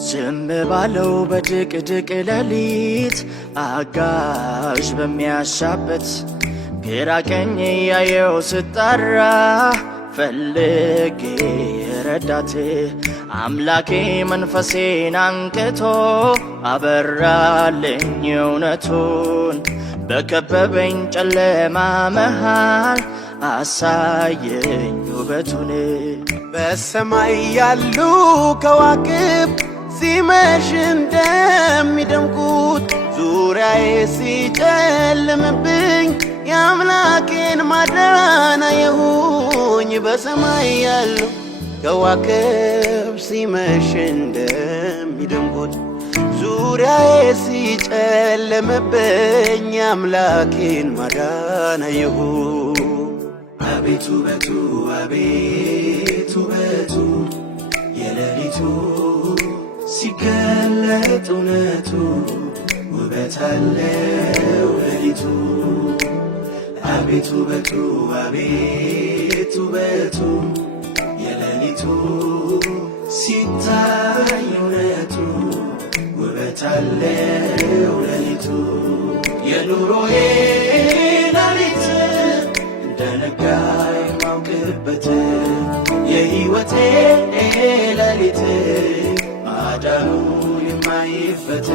ዝም ባለው በድቅድቅ ሌሊት አጋዥ በሚያሻበት ግራ ቀኝ ያየው ስጣራ ፈልጌ ረዳት አምላኬ መንፈሴን አንቅቶ አበራልኝ እውነቱን በከበበኝ ጨለማ መሃል አሳየኝ ውበቱን። በሰማይ ያሉ ከዋክብት ሲመሽ እንደሚደምቁት ዙሪያዬ ሲጨልምብኝ የአምላኬን ማዳን አየሁኝ። በሰማይ ያሉ ከዋክብት ሲመሽ እንደሚደምቁት ዙሪያዬ ሲጨልምብኝ የአምላኬን ማዳን አየሁኝ። አቤቱ ውበቱ አቤቱ ውበቱ የሌሊቱ ሲገለጥ እውነቱ ውበት አለው ሌሊቱ። አቤቱ ውበቱ አቤቱ ውበቱ የሌሊቱ ሲታይ እውነቱ ውበት አለው ሌሊቱ። የኑሮዬ ሌሊት እንደነጋ የማውቅበት የሕይወቴ ሌሊት ማዳኑ የማይፈት